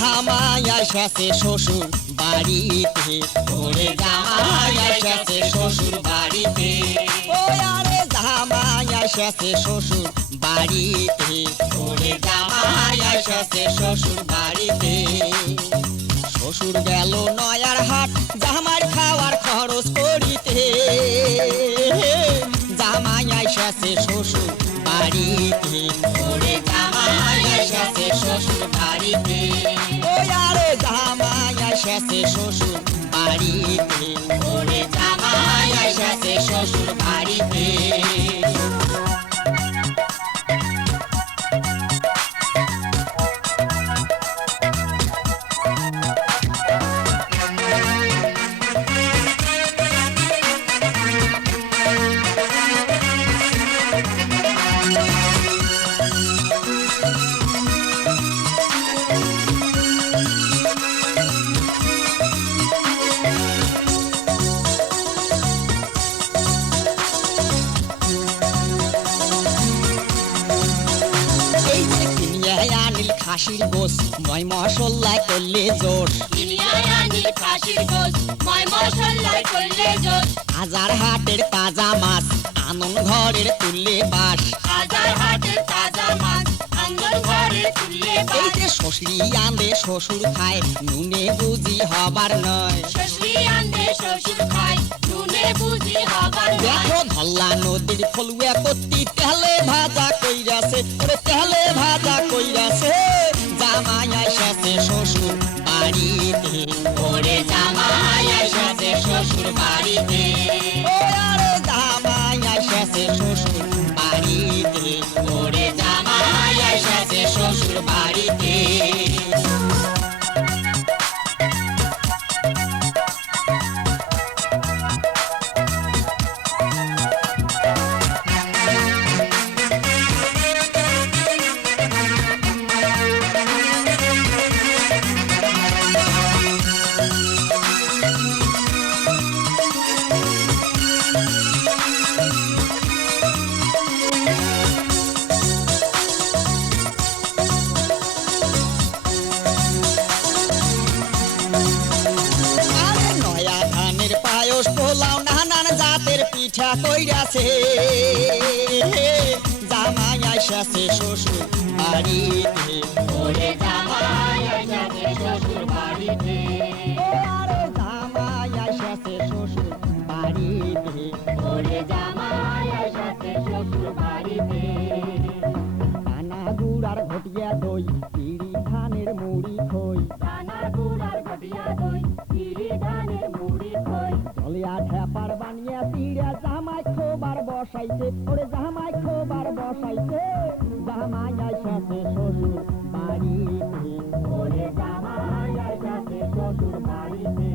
জামাই আইসাছে শ্বশুর বাড়িতে, ওরে জামাই আইসাছে শ্বশুর বাড়িতে। ও আরে জামাই আইসাছে শ্বশুর বাড়িতে, ওরে জামাই আইসাছে শ্বশুর বাড়িতে। শ্বশুর গেল নয়ার হাট জামাইয়ের খাওয়ার খরচ করিতে, জামাই আইসাছে শ্বশুর বাড়িতে, ওরে জামাই আইসাছে শ্বশুর বাড়িতে। ও আরে জামাই আইসাছে শ্বশুর বাড়িতে, ওরে জামাই আইসাছে শ্বশুর বাড়িতে। আনিল খাসির গোস ময় মশলায় করলে জোর, আনিল খাসির গোস ময় মশলায় করলে জোর। হাজার হাটের তাজা মাছ আনন ঘরের তুললে বাস, হাজার হাটের তাজা মাছ আনন ঘরে তুললে এই বাস। যে শ্বশুরি আন্দে শ্বশুর খায় নুনে বুঝি হবার নয়, শ্বশুরি আন্দে শ্বশুর খায় নুনে বুঝি হবার নয়। দেখো ধল্লা নদীর ফলুয়া কত্তি তেলে ভাজা কইরাছে, ওরে তেলে ভাজা কইরাছে। জামাই আইসাছে শ্বশুর বাড়িতে, ওরে জামাই আইসাছে শ্বশুর বাড়িতে। ও আরে জামাই আইসাছে শ্বশুর বাড়িতে, ওরে জামাই আইসাছে শ্বশুর বাড়িতে। আরে নয়া ধানের পায়স পোলাও নানান জাতের পিঠা কইরাছে, জামাই আইসাছে শ্বশুর বাড়িতে, ওরে জামাই আইসাছে শ্বশুর বাড়িতে। ও আরে জামাই আইসাছে শ্বশুর বাড়িতে। ওরে জামাই আইসাছে শ্বশুর বাড়িতে। কানা গুড়ার ঘটিয়া দই পিড়ি ধানের মুড়ি খই, দানা গুড়ার ঘটিয়া দই চিড়ি ধানের মুড়ি খই। জলিয়া ঠেপার বানিয়া পিড়া জামাই খোবার বসাইছে, ওরে জামাই খোবার বসাইছে। জামাই আইসাছে শ্বশুর বাড়িতে, ওরে জামাই আইসাছে শ্বশুর বাড়িতে।